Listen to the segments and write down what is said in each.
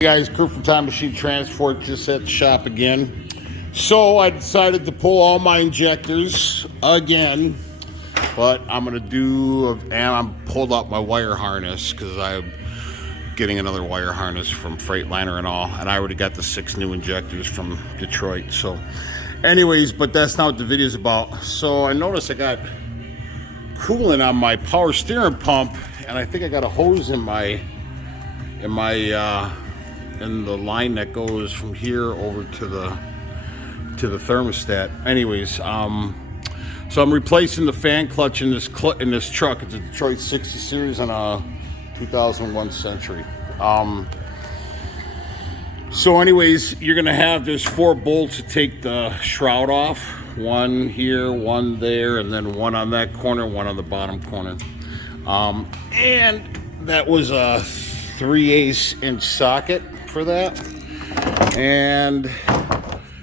Hey guys, crew from Time Machine Transport just at the shop again. So I decided to pull all my injectors again, but I'm gonna and I'm pulled out my wire harness because I'm getting another wire harness from Freightliner and all, and I already got the 6 new injectors from Detroit. So anyways, but that's not what the video's about. So I noticed I got coolant on my power steering pump, and I think I got a hose in the line that goes from here over to the thermostat. Anyways, so I'm replacing the fan clutch in this truck. It's a Detroit 60 series and a 2001 Century. So anyways, you're gonna there's 4 bolts to take the shroud off. One here, one there, and then one on that corner, one on the bottom corner. And that was a 3/8 inch socket for that. And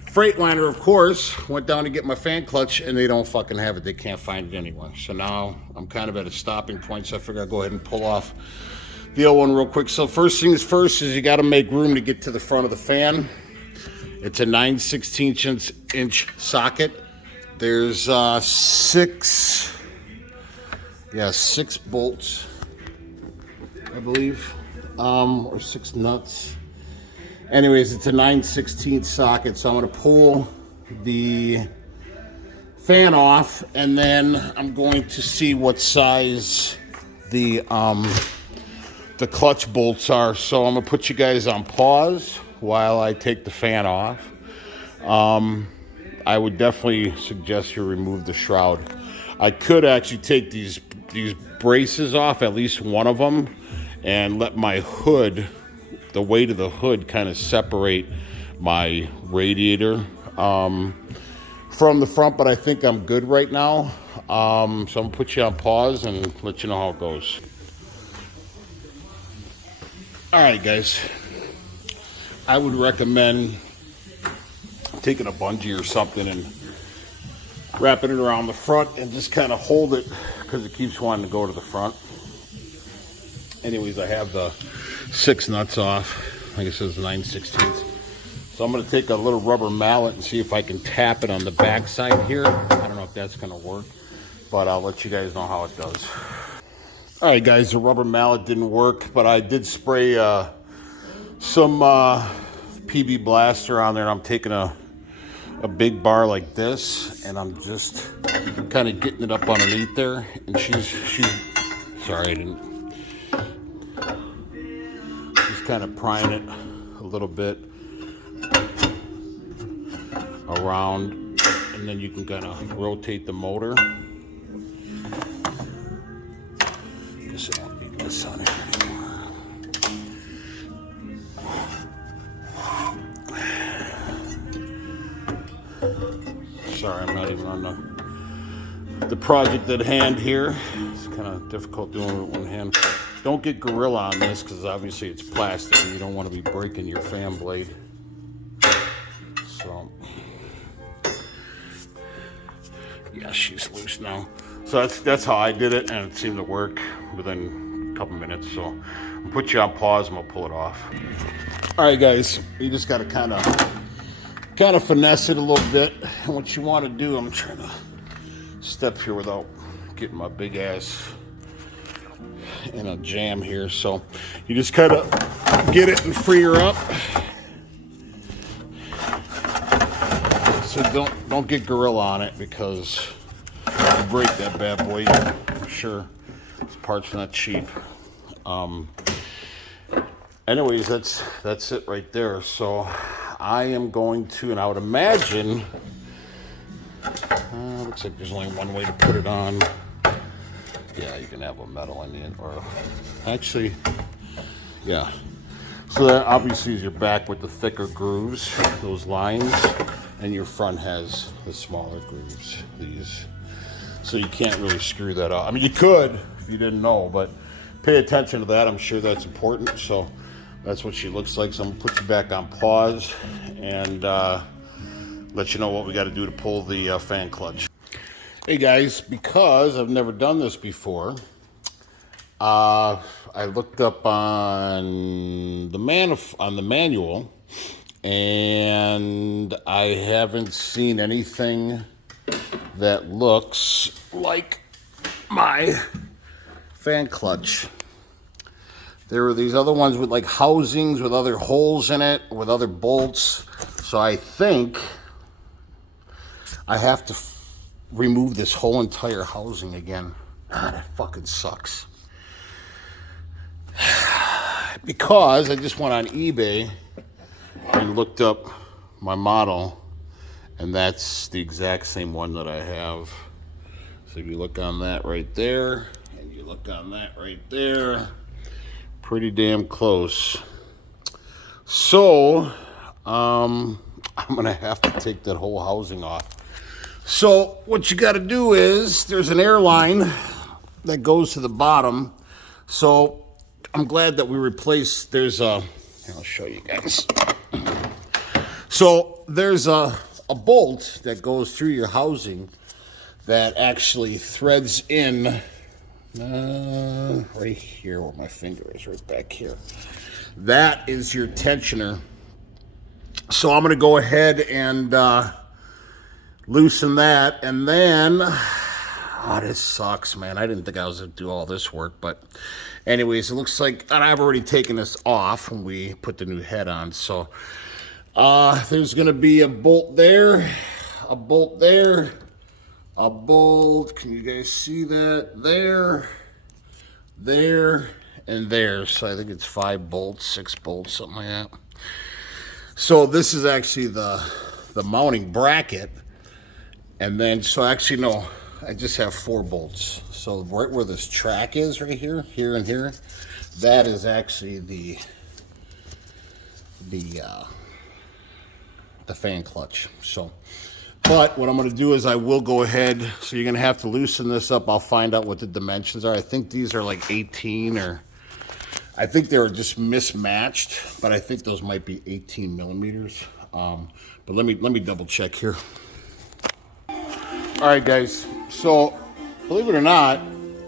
Freightliner, of course, went down to get my fan clutch, and they don't fucking have it. They can't find it anywhere. So now I'm kind of at a stopping point, so I figure I'll go ahead and pull off the other one real quick. So first things first is you got to make room to get to the front of the fan. It's a 9/16 inch socket. There's 6 bolts, I believe, or 6 nuts. Anyways, it's a 9/16 socket, so I'm going to pull the fan off, and then I'm going to see what size the clutch bolts are. So I'm going to put you guys on pause while I take the fan off. I would definitely suggest you remove the shroud. I could actually take these braces off, at least one of them, and let my hood, the weight of the hood, kind of separate my radiator from the front, but I think I'm good right now. So I'm gonna put you on pause and let you know how it goes. All right, guys, I would recommend taking a bungee or something and wrapping it around the front and just kind of hold it because it keeps wanting to go to the front. Anyways, I have the 6 nuts off. Like I said, it's 9/16. So I'm going to take a little rubber mallet and see if I can tap it on the back side here. I don't know if that's going to work, but I'll let you guys know how it does. All right, guys, the rubber mallet didn't work, but I did spray some PB Blaster on there, and I'm taking a big bar like this, and I'm just kind of getting it up underneath there. And she's sorry, I didn't. Just kind of prying it a little bit around, and then you can kind of rotate the motor. Guess I don't need this on it anymore. Sorry, I'm not even on the project at hand here. It's kind of difficult doing it with one hand. Don't get Gorilla on this because obviously it's plastic and you don't want to be breaking your fan blade. So, yeah, she's loose now. So that's how I did it, and it seemed to work within a couple minutes. So I'll put you on pause and we'll pull it off. All right, guys, you just got to kind of finesse it a little bit. And what you want to do, I'm trying to step here without getting my big ass in a jam here. So you just kind of get it and free her up. So don't get Gorilla on it because you break that bad boy for sure. This part's not cheap. Anyways, that's it right there. So I am going to, and I would imagine, looks like there's only one way to put it on. Yeah, you can have a metal in it, or actually, yeah. So that obviously is your back with the thicker grooves, those lines, and your front has the smaller grooves, these. So you can't really screw that up. I mean, you could if you didn't know, but pay attention to that. I'm sure that's important. So that's what she looks like. So I'm gonna put you back on pause and let you know what we got to do to pull the fan clutch. Hey guys, because I've never done this before, I looked up on the manual, and I haven't seen anything that looks like my fan clutch. There were these other ones with like housings with other holes in it, with other bolts. So I think I have to remove this whole entire housing again. Ah, that fucking sucks. Because I just went on eBay and looked up my model, and that's the exact same one that I have. So if you look on that right there, and you look on that right there, pretty damn close. So I'm gonna have to take that whole housing off. So what you got to do is there's an airline that goes to the bottom. So I'm glad that we replaced. There's a. I'll show you guys. So there's a bolt that goes through your housing that actually threads in right here where my finger is, right back here. That is your tensioner. So I'm going to go ahead and loosen that, and then this sucks, man. I didn't think I was going to do all this work, but anyways, it looks like, and I've already taken this off when we put the new head on. So there's going to be a bolt there, a bolt there, a bolt, can you guys see that? There, and there. So I think it's 5 bolts, 6 bolts, something like that. So this is actually the mounting bracket. And then, so actually, no, I just have 4 bolts. So right where this track is, right here, here and here, that is actually the fan clutch. So, but what I'm going to do is I will go ahead. So you're going to have to loosen this up. I'll find out what the dimensions are. I think these are like 18, or I think they were just mismatched, but I think those might be 18 millimeters. But let me double check here. All right, guys. So believe it or not,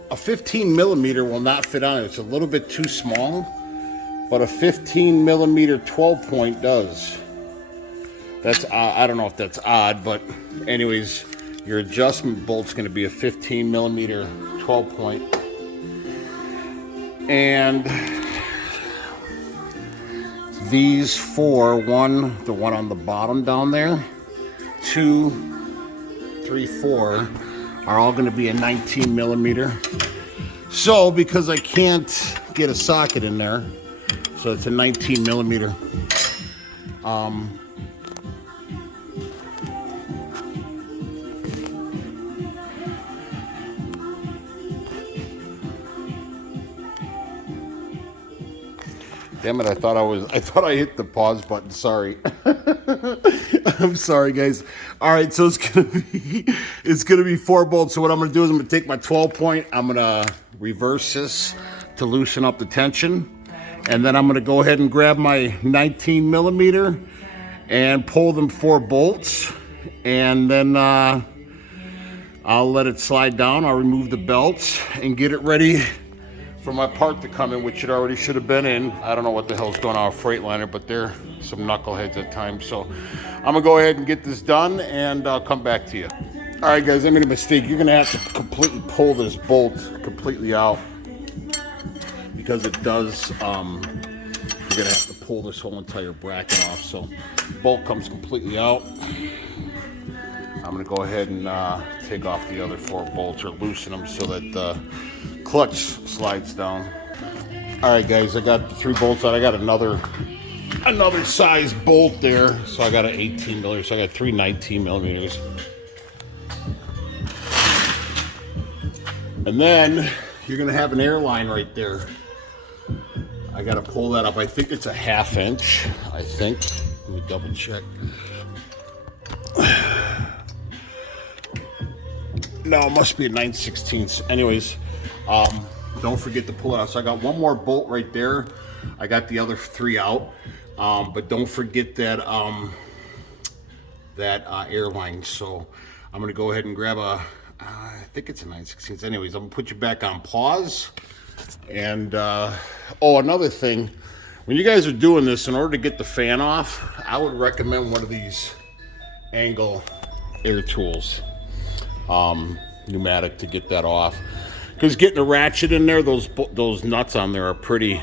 a 15 millimeter will not fit on it. It's a little bit too small, but a 15 millimeter 12 point does. That's I don't know if that's odd, but anyways, your adjustment bolt's going to be a 15 millimeter 12 point. And these 4, the one on the bottom down there, 2, 3, 4, are all going to be a 19 millimeter. So because I can't get a socket in there, so it's a 19 millimeter. Damn it, I thought I hit the pause button. Sorry. I'm sorry, guys. All right, so it's gonna be 4 bolts. So what I'm gonna do is I'm gonna take my 12 point, I'm gonna reverse this to loosen up the tension, and then I'm gonna go ahead and grab my 19 millimeter and pull them 4 bolts, and then I'll let it slide down. I'll remove the belts and get it ready for my part to come in, which it already should have been in. I don't know what the hell's going on with Freightliner, but they're some knuckleheads at times. So I'm gonna go ahead and get this done, and I'll come back to you. All right, guys, I made a mistake. You're gonna have to completely pull this bolt completely out, because it does, you're gonna have to pull this whole entire bracket off. So bolt comes completely out. I'm gonna go ahead and take off the other 4 bolts, or loosen them so that the clutch slides down. All right, guys, I got the 3 bolts out. I got another size bolt there, so I got an 18 millimeter. So I got 3 19 millimeters. And then you're gonna have an airline right there. I gotta pull that up. I think it's a 1/2 inch. I think. Let me double check. No, it must be a 9/16. Anyways, don't forget to pull it out. So I got 1 more bolt right there. I got the other 3 out, but don't forget that airline. So I'm gonna go ahead and grab I think it's a 9/16. Anyways, I'm gonna put you back on pause, And oh, another thing, when you guys are doing this, in order to get the fan off, I would recommend one of these angle air tools, pneumatic, to get that off. Because getting a ratchet in there, those nuts on there are pretty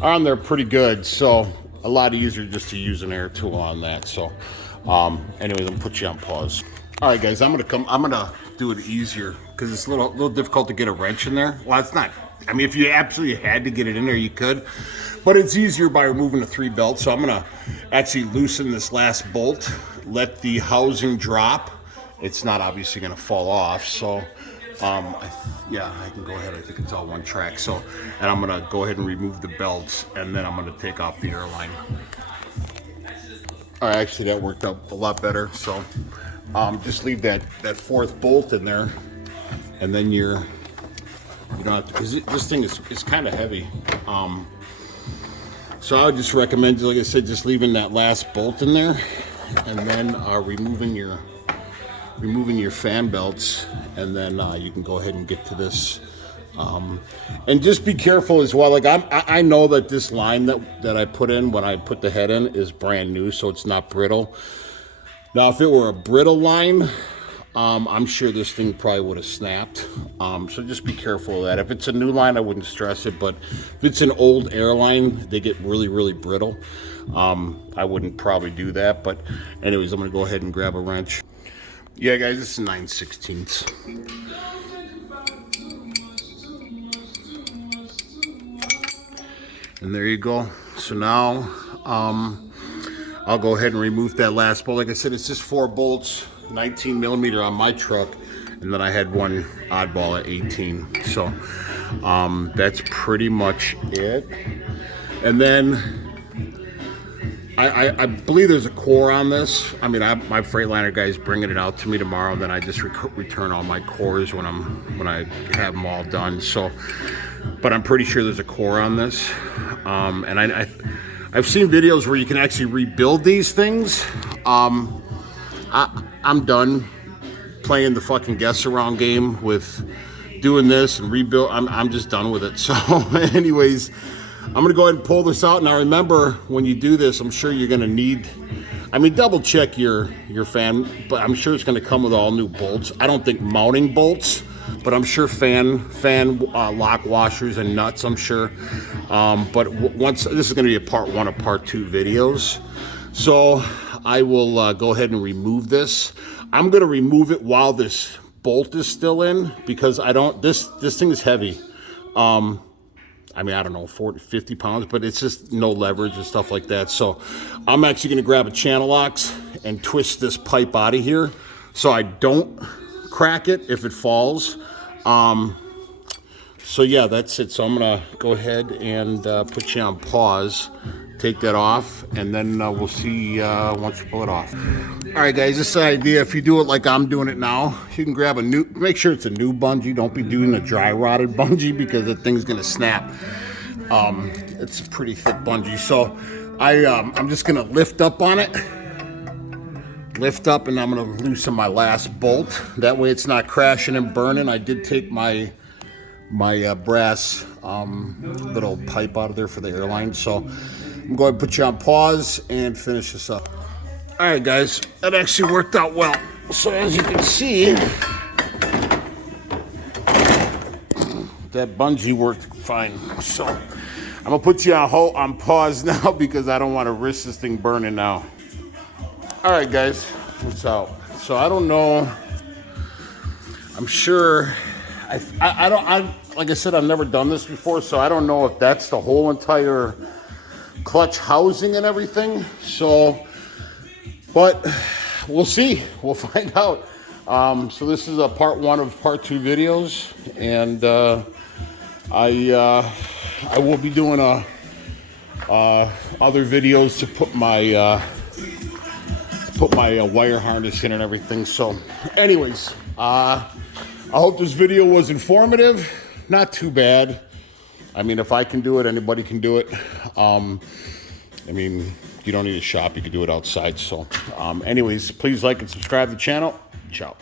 good. So a lot easier just to use an air tool on that. So anyways, I'm gonna put you on pause. All right, guys, I'm gonna do it easier because it's a little difficult to get a wrench in there. Well, it's not. I mean, if you absolutely had to get it in there, you could, but it's easier by removing the 3 bolts. So I'm gonna actually loosen this last bolt, let the housing drop. It's not obviously gonna fall off. So yeah, I can go ahead. I think it's all one track. So, and I'm gonna go ahead and remove the belts, and then I'm gonna take off the airline. All right, actually that worked out a lot better. So just leave that 4th bolt in there, and then you don't have to, because this thing is kind of heavy. So I would just recommend, like I said, just leaving that last bolt in there, and then removing your fan belts, and then you can go ahead and get to this. And just be careful as well. Like I know that this line that I put in when I put the head in is brand new, so it's not brittle. Now, if it were a brittle line, I'm sure this thing probably would have snapped. So just be careful of that. If it's a new line, I wouldn't stress it, but if it's an old airline, they get really, really brittle. I wouldn't probably do that, but anyways, I'm gonna go ahead and grab a wrench. Yeah, guys, this is 9/16. And there you go. So now I'll go ahead and remove that last bolt. Like I said, it's just 4 bolts, 19 millimeter on my truck, and then I had one oddball at 18. So that's pretty much it. And then I believe there's a core on this. I mean, my Freightliner guy's bringing it out to me tomorrow, and then I just return all my cores when I have them all done. So, but I'm pretty sure there's a core on this. And I've seen videos where you can actually rebuild these things. I'm done playing the fucking guess around game with doing this and rebuild. I'm just done with it. So, anyways, I'm gonna go ahead and pull this out. Now remember, when you do this, I'm sure you're gonna need, I mean, double check your fan, but I'm sure it's gonna come with all new bolts. I don't think mounting bolts, but I'm sure fan lock washers and nuts, I'm sure. But once, this is gonna be a part 1 of part 2 videos. So I will go ahead and remove this. I'm gonna remove it while this bolt is still in, because this thing is heavy. I mean, I don't know, 40, 50 pounds, but it's just no leverage and stuff like that. So I'm actually gonna grab a channel locks and twist this pipe out of here so I don't crack it if it falls. So yeah, that's it. So I'm gonna go ahead and put you on pause, take that off, and then we'll see once we pull it off. All right, guys, this is the idea. If you do it like I'm doing it now, you can grab make sure it's a new bungee. Don't be doing a dry rotted bungee, because the thing's gonna snap. It's a pretty thick bungee. So I'm just gonna lift up on it. Lift up, and I'm gonna loosen my last bolt. That way it's not crashing and burning. I did take my brass little pipe out of there for the airline. So I'm going to put you on pause and finish this up. All right, guys, that actually worked out well. So as you can see, that bungee worked fine. So I'm gonna put you on pause now, because I don't want to risk this thing burning now. All right, guys, what's out? So I don't know. I'm sure. Like I said, I've never done this before, so I don't know if that's the whole entire clutch housing and everything. So, but we'll see. We'll find out. So this is a part 1 of part 2 videos, and I will be doing other videos to put my wire harness in and everything. So, anyways, I hope this video was informative. Not too bad. I mean, if I can do it, anybody can do it. I mean, you don't need a shop. You can do it outside. So, anyways, please like and subscribe to the channel. Ciao.